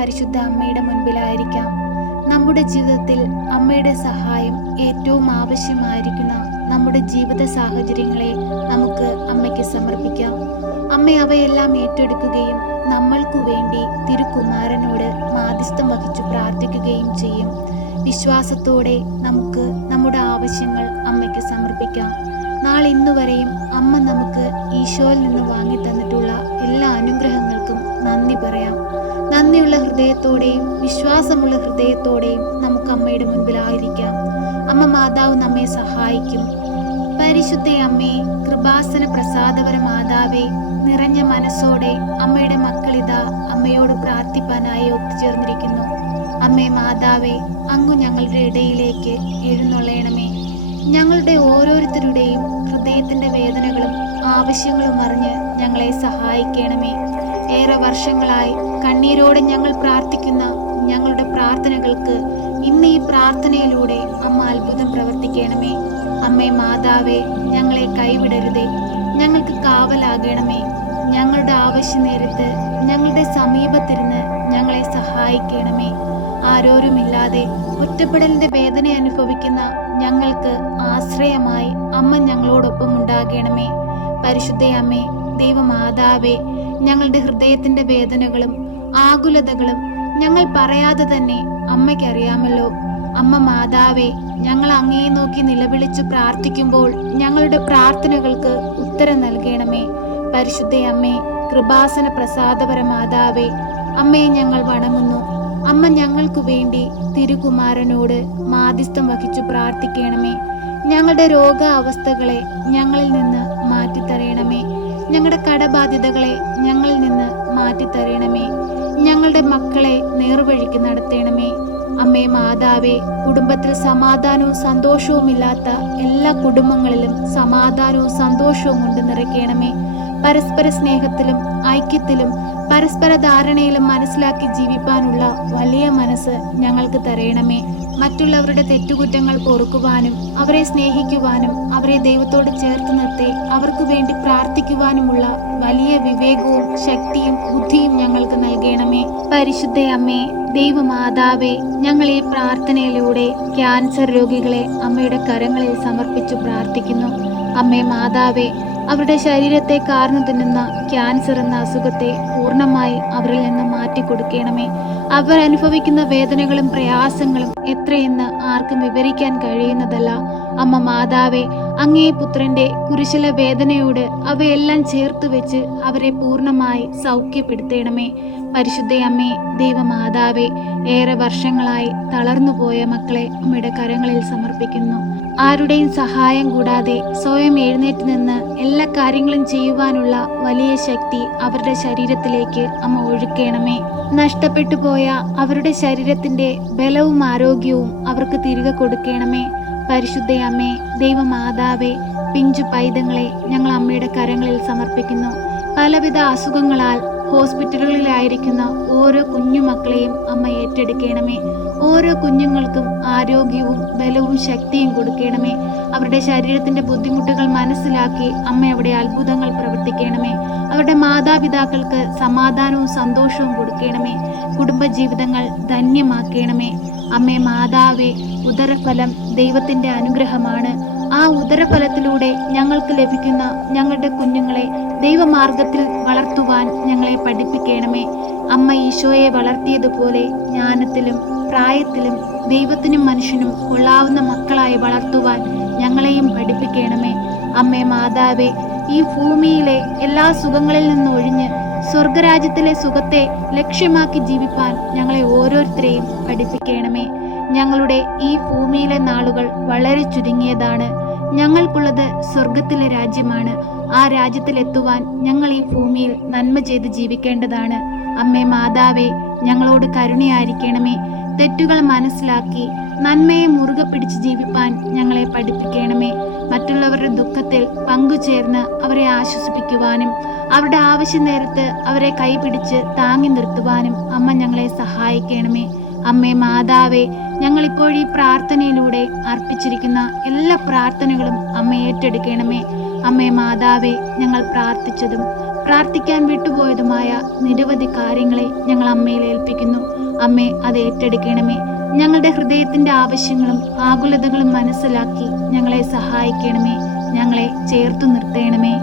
പരിശുദ്ധ അമ്മയുടെ മുൻപിലായിരിക്കാം. നമ്മുടെ ജീവിതത്തിൽ അമ്മയുടെ സഹായം ഏറ്റവും ആവശ്യമായിരിക്കുന്ന നമ്മുടെ ജീവിത സാഹചര്യങ്ങളെ നമുക്ക് അമ്മയ്ക്ക് സമർപ്പിക്കാം. അമ്മ അവയെല്ലാം ഏറ്റെടുക്കുകയും നമ്മൾക്കു വേണ്ടി തിരുക്കുമാരനോട് മാധ്യസ്ഥം വഹിച്ചു പ്രാർത്ഥിക്കുകയും ചെയ്യും. വിശ്വാസത്തോടെ നമുക്ക് നമ്മുടെ ആവശ്യങ്ങൾ അമ്മയ്ക്ക് സമർപ്പിക്കാം. നാളെ ഇന്നുവരെയും അമ്മ നമുക്ക് ഈശോയിൽ നിന്ന് വാങ്ങി തന്നിട്ടുള്ള എല്ലാ അനുഗ്രഹങ്ങൾക്കും നന്ദി പറയാം. നന്ദിയുള്ള ഹൃദയത്തോടെയും വിശ്വാസമുള്ള ഹൃദയത്തോടെയും നമുക്ക് അമ്മയുടെ മുൻപിലായിരിക്കാം. അമ്മ മാതാവ് നമ്മെ സഹായിക്കും. പരിശുദ്ധ അമ്മേ, കൃപാസന പ്രസാദപര മാതാവേ, നിറഞ്ഞ മനസ്സോടെ അമ്മയുടെ മക്കളിതാ അമ്മയോട് പ്രാർത്ഥിപ്പാനായി ഒത്തുചേർന്നിരിക്കുന്നു. അമ്മേ മാതാവേ, അങ്ങു ഞങ്ങളുടെ ഇടയിലേക്ക് എഴുന്നള്ളണമേ. ഞങ്ങളുടെ ഓരോരുത്തരുടെയും ഹൃദയത്തിൻ്റെ വേദനകളും ആവശ്യങ്ങളും അറിഞ്ഞ് ഞങ്ങളെ സഹായിക്കണമേ. ഏറെ വർഷങ്ങളായി കണ്ണീരോടെ ഞങ്ങൾ പ്രാർത്ഥിക്കുന്ന ഞങ്ങളുടെ പ്രാർത്ഥനകൾക്ക് ഇന്ന് ഈ പ്രാർത്ഥനയിലൂടെ അമ്മ അത്ഭുതം പ്രവർത്തിക്കണമേ. അമ്മേ മാതാവേ, ഞങ്ങളെ കൈവിടരുതേ, ഞങ്ങൾക്ക് കാവലാകണമേ. ഞങ്ങളുടെ ആവശ്യ നേരത്ത് ഞങ്ങളുടെ സമീപത്തിരുന്ന് ഞങ്ങളെ സഹായിക്കണമേ. ആരോരുമില്ലാതെ ഒറ്റപ്പെടലിൻ്റെ വേദന അനുഭവിക്കുന്ന ഞങ്ങൾക്ക് ആശ്രയമായി അമ്മ ഞങ്ങളോടൊപ്പം ഉണ്ടാകണമേ. പരിശുദ്ധ അമ്മേ, ദൈവമാതാവേ, ഞങ്ങളുടെ ഹൃദയത്തിൻ്റെ വേദനകളും ആകുലതകളും ഞങ്ങൾ പറയാതെ തന്നെ അമ്മയ്ക്കറിയാമല്ലോ. അമ്മ മാതാവേ, ഞങ്ങൾ അങ്ങയെ നോക്കി നിലവിളിച്ച് പ്രാർത്ഥിക്കുമ്പോൾ ഞങ്ങളുടെ പ്രാർത്ഥനകൾക്ക് ഉത്തരം നൽകണമേ. പരിശുദ്ധ അമ്മേ, കൃപാസന പ്രസാദപര മാതാവേ, അമ്മയെ ഞങ്ങൾ വണങ്ങുന്നു. അമ്മ ഞങ്ങൾക്കു വേണ്ടി തിരുകുമാരനോട് മാധ്യസ്ഥം വഹിച്ചു പ്രാർത്ഥിക്കണമേ. ഞങ്ങളുടെ രോഗാവസ്ഥകളെ ഞങ്ങളിൽ നിന്ന് മാറ്റിത്തരയണമേ. ഞങ്ങളുടെ കടബാധ്യതകളെ ഞങ്ങളിൽ നിന്ന് മാറ്റിത്തരയണമേ. ഞങ്ങളുടെ മക്കളെ നേർവഴിക്ക് നടത്തണമേ. അമ്മേ മാതാവേ, കുടുംബത്തിൽ സമാധാനവും സന്തോഷവുമില്ലാത്ത എല്ലാ കുടുംബങ്ങളിലും സമാധാനവും സന്തോഷവും കൊണ്ട് നിറയ്ക്കണമേ. പരസ്പര സ്നേഹത്തിലും ഐക്യത്തിലും പരസ്പര ധാരണയിലും മനസ്സിലാക്കി ജീവിപ്പാനുള്ള വലിയ മനസ്സ് ഞങ്ങൾക്ക് തരയണമേ. മറ്റുള്ളവരുടെ തെറ്റുകുറ്റങ്ങൾ പൊറുക്കുവാനും അവരെ സ്നേഹിക്കുവാനും അവരെ ദൈവത്തോട് ചേർത്ത് നിർത്തി അവർക്ക് വേണ്ടി പ്രാർത്ഥിക്കുവാനുമുള്ള വലിയ വിവേകവും ശക്തിയും ബുദ്ധിയും ഞങ്ങൾക്ക് നൽകണമേ. പരിശുദ്ധ അമ്മേ, ദൈവമാതാവേ, ഞങ്ങൾ ഈ പ്രാർത്ഥനയിലൂടെ ക്യാൻസർ രോഗികളെ അമ്മയുടെ കരങ്ങളിൽ സമർപ്പിച്ചു പ്രാർത്ഥിക്കുന്നു. അമ്മേ മാതാവേ, അവരുടെ ശരീരത്തെ കാർന്നു തിന്നുന്ന ക്യാൻസർ എന്ന അസുഖത്തെ പൂർണ്ണമായി അവരിൽ നിന്ന് മാറ്റിക്കൊടുക്കണമേ. അവർ അനുഭവിക്കുന്ന വേദനകളും പ്രയാസങ്ങളും എത്രയെന്ന് ആർക്കും വിവരിക്കാൻ കഴിയുന്നതല്ല. അമ്മ മാതാവേ, അങ്ങേ പുത്രന്റെ കുരിശിലെ വേദനയോട് അവയെല്ലാം ചേർത്ത് വെച്ച് അവരെ പൂർണ്ണമായി സൗഖ്യപ്പെടുത്തണമേ. പരിശുദ്ധ അമ്മേ, ദൈവമാതാവേ, ഏറെ വർഷങ്ങളായി തളർന്നുപോയ മക്കളെ അമ്മയുടെ കരങ്ങളിൽ സമർപ്പിക്കുന്നു. ആരുടെയും സഹായം കൂടാതെ സ്വയം എഴുന്നേറ്റ് നിന്ന് എല്ലാ കാര്യങ്ങളും ചെയ്യുവാനുള്ള വലിയ ശക്തി അവരുടെ ശരീരത്തിലേക്ക് അമ്മ ഒഴുക്കണമേ. നഷ്ടപ്പെട്ടു പോയ അവരുടെ ശരീരത്തിന്റെ ബലവും ആരോഗ്യവും അവർക്ക് തിരികെ കൊടുക്കണമേ. പരിശുദ്ധ അമ്മേ, ദൈവമാതാവേ, പിഞ്ചു പൈതങ്ങളെ ഞങ്ങൾ അമ്മയുടെ കരങ്ങളിൽ സമർപ്പിക്കുന്നു. പലവിധ അസുഖങ്ങളാൽ ഹോസ്പിറ്റലുകളിലായിരിക്കുന്ന ഓരോ കുഞ്ഞുമക്കളെയും അമ്മ ഏറ്റെടുക്കണമേ. ഓരോ കുഞ്ഞുങ്ങൾക്കും ആരോഗ്യവും ബലവും ശക്തിയും കൊടുക്കണമേ. അവരുടെ ശരീരത്തിന്റെ ബുദ്ധിമുട്ടുകൾ മനസ്സിലാക്കി അമ്മ അവിടെ അത്ഭുതങ്ങൾ പ്രവർത്തിക്കണമേ. അവരുടെ മാതാപിതാക്കൾക്ക് സമാധാനവും സന്തോഷവും കൊടുക്കണമേ. കുടുംബജീവിതങ്ങൾ ധന്യമാക്കണമേ. അമ്മേ മാതാവേ, ഉദരഫലം ദൈവത്തിന്റെ അനുഗ്രഹമാണ്. ആ ഉദരഫലത്തിലൂടെ ഞങ്ങൾക്ക് ലഭിക്കുന്ന ഞങ്ങളുടെ കുഞ്ഞുങ്ങളെ ദൈവമാർഗത്തിൽ വളർത്തുവാൻ ഞങ്ങളെ പഠിപ്പിക്കണമേ. അമ്മ ഈശോയെ വളർത്തിയതുപോലെ ജ്ഞാനത്തിലും പ്രായത്തിലും ദൈവത്തിനും മനുഷ്യനും കൊള്ളാവുന്ന മക്കളായി വളർത്തുവാൻ ഞങ്ങളെയും പഠിപ്പിക്കണമേ. അമ്മേ മാതാവേ, ഈ ഭൂമിയിലെ എല്ലാ സുഖങ്ങളിൽ നിന്ന് ഒഴിഞ്ഞ് സ്വർഗരാജ്യത്തിലെ സുഖത്തെ ലക്ഷ്യമാക്കി ജീവിപ്പാൻ ഞങ്ങളെ ഓരോരുത്തരെയും പഠിപ്പിക്കണമേ. ഞങ്ങളുടെ ഈ ഭൂമിയിലെ നാളുകൾ വളരെ ചുരുങ്ങിയതാണ്. ഞങ്ങൾക്കുള്ളത് സ്വർഗത്തിലെ രാജ്യമാണ്. ആ രാജ്യത്തിലെത്തുവാൻ ഞങ്ങൾ ഈ ഭൂമിയിൽ നന്മ ചെയ്ത് ജീവിക്കേണ്ടതാണ്. അമ്മേ മാതാവേ, ഞങ്ങളോട് കരുണയായിരിക്കണമേ. തെറ്റുകൾ മനസ്സിലാക്കി നന്മയെ മുറുകെ പിടിച്ച് ജീവിപ്പാൻ ഞങ്ങളെ പഠിപ്പിക്കണമേ. മറ്റുള്ളവരുടെ ദുഃഖത്തിൽ പങ്കുചേർന്ന് അവരെ ആശ്വസിപ്പിക്കുവാനും അവരുടെ ആവശ്യ നേരത്ത് അവരെ കൈപിടിച്ച് താങ്ങി നിർത്തുവാനും അമ്മ ഞങ്ങളെ സഹായിക്കണമേ. അമ്മേ മാതാവേ, ഞങ്ങളിപ്പോൾ ഈ പ്രാർത്ഥനയിലൂടെ അർപ്പിച്ചിരിക്കുന്ന എല്ലാ പ്രാർത്ഥനകളും അമ്മ ഏറ്റെടുക്കണമേ. അമ്മേ മാതാവേ, ഞങ്ങൾ പ്രാർത്ഥിച്ചതും പ്രാർത്ഥിക്കാൻ വിട്ടുപോയതുമായ നിരവധി കാര്യങ്ങളെ ഞങ്ങൾ അമ്മയിൽ ഏൽപ്പിക്കുന്നു. അമ്മേ, അത് ഏറ്റെടുക്കണമേ. ഞങ്ങളുടെ ഹൃദയത്തിൻ്റെ ആവശ്യങ്ങളും ആകുലതകളും മനസ്സിലാക്കി ഞങ്ങളെ സഹായിക്കണമേ. ഞങ്ങളെ ചേർത്തു നിർത്തണമേ.